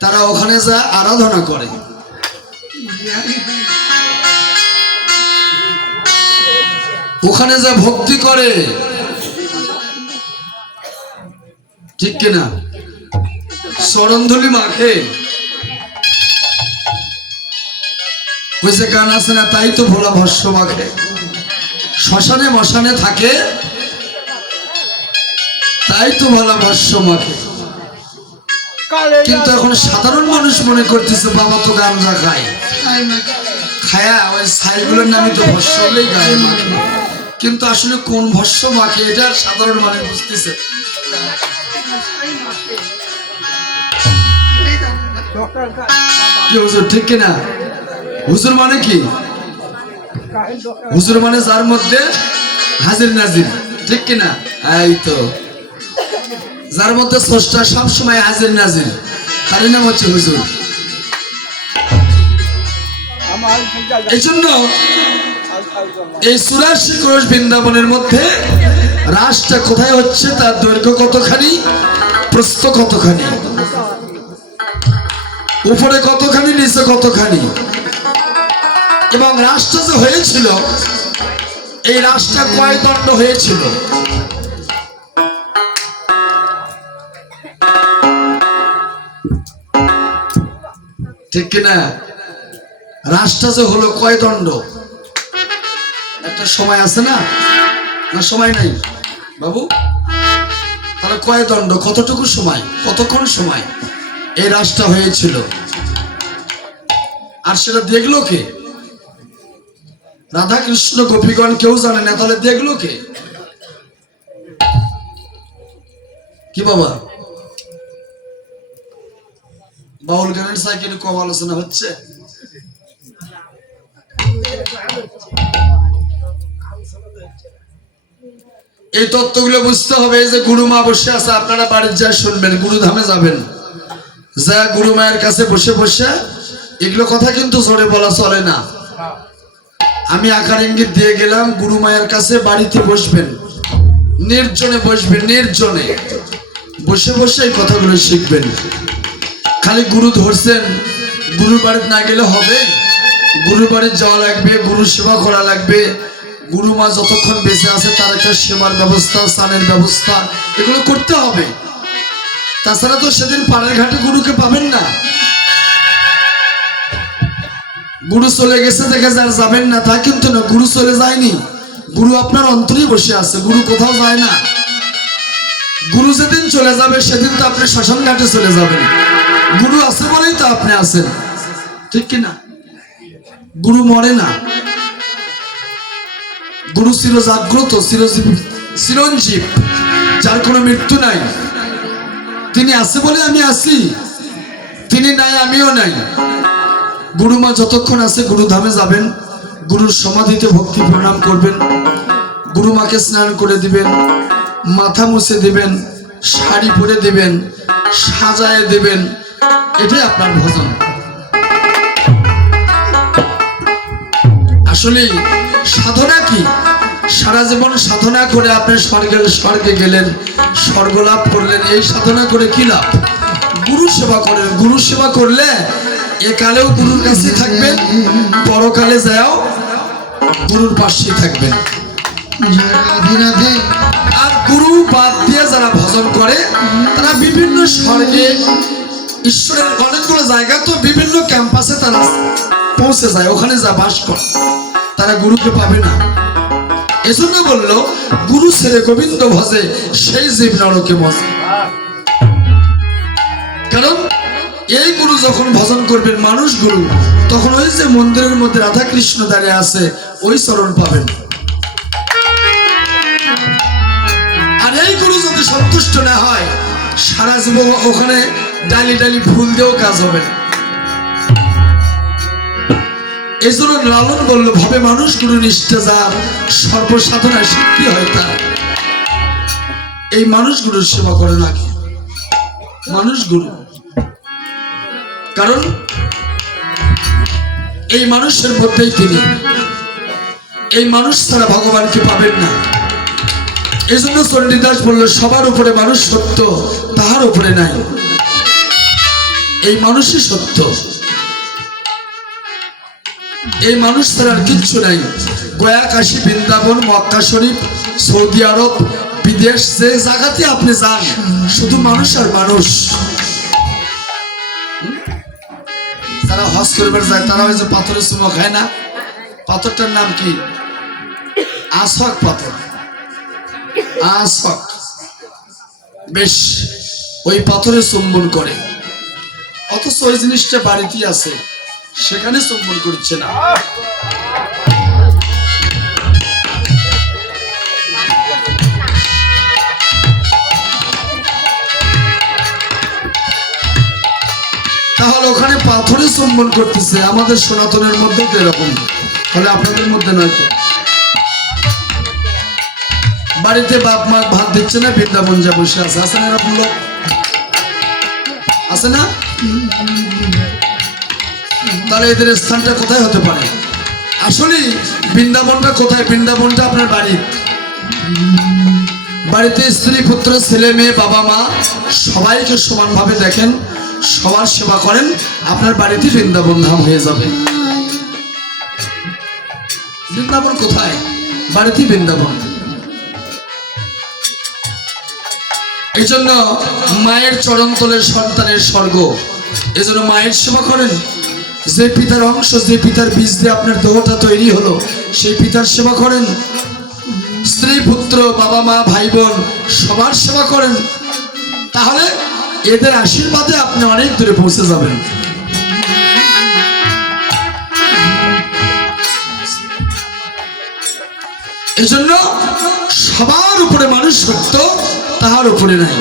তারা ওখানে যা আরাধনা করে। ওখানে যা ভক্তি করে। ঠিক কিনা? চরণধুলি মাখে। ওই যে গান আছে না, তাই তো ভোলা ভস্য মাখে। শ্মশানে মশানে থাকে, তাই তো ভোলা ভস্য মাখে। কিন্তু এখন সাধারণ মানুষ মনে করতেছে বাবা তো গাঞ্জা খায় খায়া ওই ছাইগুলোর নামে তো ভস্য হলেই গায়ে মাখে কিন্তু আসলে কোন ভস্য মাখে এটা সাধারণ মানুষ বুঝতেছে। হুজুর ঠিক কিনা? হুজুর মানে কি? হুজুর মানে যার মধ্যে হাজির নাজির ঠিক কিনা? এই তো। যার মধ্যে স্রষ্টা সবসময় হাজির নাজির। তারই নাম হচ্ছে হুজুর। এই জন্য এই ক্রোশ বৃন্দাবনের মধ্যে রাসটা কোথায় হচ্ছে, তার দৈর্ঘ্য কতখানি, প্রস্থ কতখানি, উপরে কতখানি, নিচে কতখানি, এবং রাসটা যে হয়েছিল, এই রাসটা কয় দণ্ড হয়েছিল? ঠিক কিনা? রাসটা যে হলো কয় দণ্ড? একটা সময় আছে না? না, সময় নাই? বাবু, তাহলে কয় দণ্ড? কতটুকু সময়? কতক্ষণ সময়? এই রাসটা হয়েছিল। আর সেটা দেখল কে? রাধা কৃষ্ণ গোপীগণ কেউ জানে না, তাহলে দেখল কে? কি বাবা? বাউল গানের সাইকেলে কম আলোচনা হচ্ছে। এই তত্ত্বগুলো বুঝতে হবে যে গুরু মা বসে আছে, আপনারা বাড়ির যা শুনবেন গুরুধামে যাবেন। যা গুরু মায়ের কাছে বসে বসে, এগুলো কথা কিন্তু জোরে বলা চলে না। আমি আকার ইঙ্গিত দিয়ে গেলাম, গুরু মায়ের কাছে বাড়িতে বসবেন। নির্জনে বসবেন, নির্জনে। বসে বসে এই কথাগুলো শিখবেন। খালি গুরু ধরছেন, গুরুর বাড়িতে না গেলে হবে। গুরুর বাড়িতে যাওয়া লাগবে গুরু সেবা করা লাগবে। গুরু মা যতক্ষণ বেঁচে আছে, তার একটা সেবার ব্যবস্থা, স্নানের ব্যবস্থা, এগুলো করতে হবে। তাছাড়া তো সেদিন পাড়ের ঘাটে গুরুকে পাবেন না। গুরু চলে গেছে দেখে যার যাবেন না, তা কিন্তু না, গুরু চলে যায়নি। গুরু আপনার অন্তরেই বসে আছে, গুরু কোথাও যায় না। গুরু যেদিন চলে যাবে, সেদিন তো আপনি শ্মশান ঘাটে চলে যাবেন। গুরু আছে বলেই তো আপনি আছেন। ঠিক কি না? গুরু মরে না। গুরু চির জাগ্রত চিরজীব, চিরঞ্জীব, যার কোনো মৃত্যু নাই। তিনি আছে বলে আমি আছি। তিনি নাই, আমিও নাই। গুরু মা যতক্ষণ আছে গুরুধামে যাবেন। গুরুর সমাধিতে ভক্তি প্রণাম করবেন। গুরুমাকে স্নান করে দিবেন। মাথা মুছে দিবেন, শাড়ি পরে দিবেন, সাজায় দেবেন, এটাই আপনার ভজন। আসলে সাধনা কি? সারা জীবন সাধনা করে আপনি স্বর্গে স্বর্গে গেলেন স্বর্গ লাভ করলেন, এই সাধনা করে কি লাভ? গুরু সেবা করেন, গুরু সেবা করলে একালেও গুরুর কাছে থাকবেন, পরকালে যাও গুরুর পাশে থাকবেন। আর গুরু বাদ দিয়ে যারা ভজন করে, তারা বিভিন্ন স্বর্গে, ঈশ্বরের অনেকগুলো জায়গা, তো বিভিন্ন ক্যাম্পাসে তারা পৌঁছে যায়, ওখানে যা বাস করে। তারা গুরুকে পাবে না। এজন্য বলল, গুরু গোবিন্দ ভজে, সেই জীব নরকে বসে। কারণ, এই গুরু যখন ভজন করবেন, মানুষ গুরু, তখন ওই যে মন্দিরের মধ্যে রাধা কৃষ্ণ দাঁড়িয়ে আছে, ওই চরণ পাবেন। সন্তুষ্ট না হয়, সারা জীবন ওখানে ডালি ডালি ফুল দিয়েও কাজ হবে এই জন্য লালন বলল ভাবে মানুষ গুরু নিষ্ঠা যার, সর্বসাধনায় সিদ্ধি হয় তার। এই মানুষ গুরুর সেবা করে না কি মানুষ গুরু। কারণ এই মানুষের মধ্যেই তিনি। এই মানুষ ছাড়া ভগবানকে পাবেন না? এই জন্য চণ্ডীদাস বলল, সবার উপরে মানুষ সত্য, তাহার উপরে নাই। এই মানুষই সত্য। এই মানুষ ছাড়া কিচ্ছু নাই। Gaya Kashi Vrindavan, Mecca Sharif, Saudi Arab, বিদেশ, যে জায়গাতে আপনি যান, শুধু মানুষ আর মানুষ। তারা হজ করবার যায়, তারা ওই যে পাথরের চুমো খায় না। পাথরটার নাম কি? আসক পাথর। আসক বেশ, ওই পাথরে চুম্বন করে। অথচ ওই জিনিসটা বাড়িতেই আছে, সেখানে চুম্বন করছে না। তাহলে ওখানে পাথরে চুম্বন করতেছে, আমাদের সনাতনের মধ্যে তো এরকম। তাহলে আপনাদের মধ্যে নয় তো? বাড়িতে বাপ, মা ভাত দিচ্ছে না, বৃন্দাবন যা বসে আছে। আছে না এরকম লোক? আছে না? তাহলে এদের স্থানটা কোথায় হতে পারে? আসলে বৃন্দাবনটা কোথায়? বৃন্দাবনটা আপনার বাড়ি। বাড়িতে স্ত্রী, পুত্র, ছেলে, মেয়ে, বাবা, মা, সবাইকে সমানভাবে দেখেন, সবার সেবা করেন, আপনার বাড়িতে বৃন্দাবন ধাম হয়ে যাবে। বৃন্দাবন কোথায়? বাড়িতে বৃন্দাবন। এই জন্য মায়ের চরণ তলের সন্তানের স্বর্গ। এই জন্য মায়ের সেবা করেন। যে পিতার অংশ, যে পিতার বীজ দিয়ে আপনার দেহটা তৈরি হলো, সেই পিতার সেবা করেন। স্ত্রী, পুত্র, বাবা, মা, ভাই, বোন, সবার সেবা করেন। তাহলে এদের আশীর্বাদে আপনি অনেক দূরে পৌঁছে যাবেন। এজন্য সবার উপরে মানুষ সত্য তাহার উপরে নাই।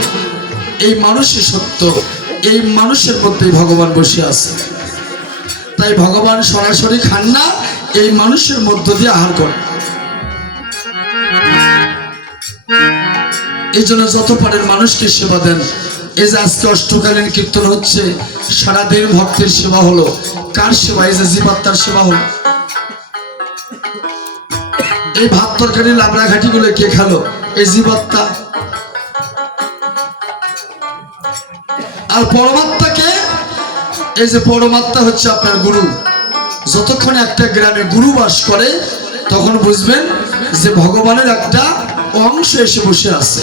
এই মানুষই সত্য। এই মানুষের মধ্যেই ভগবান বসে আছে। তাই ভগবান সরাসরি খান না, এই মানুষের মধ্য দিয়ে আহার করেন। এই জন্য যত পারেন মানুষকে সেবা দেন। এই যে আজকে অষ্টকালীন কীর্তন হচ্ছে, সারাদিন ভক্তের সেবা হলো। কার সেবা? এই যে জীবাত্মার সেবা হলো। এই ভাত তরকারি লাবড়া ঘাটি গুলো কে খালো? এই জীবাত্মা। আর পরমাত্মাকে, এই যে পরমাত্মা হচ্ছে আপনার গুরু। যতক্ষণ একটা গ্রামে গুরু বাস করে, তখন বুঝবেন যে ভগবানের একটা অংশ এসে বসে আছে।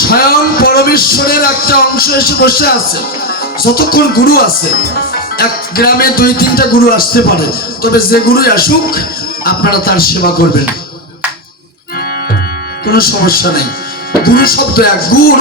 স্বয়ং পরমেশ্বরের একটা অংশ এসে বসে আছে। যতক্ষণ গুরু আছে, এক গ্রামে দুই তিনটা গুরু আসতে পারে। তবে যে গুরুই আসুক, আপনারা তার সেবা করবেন। কোনো সমস্যা নেই। গুরু শব্দ এক গুণ।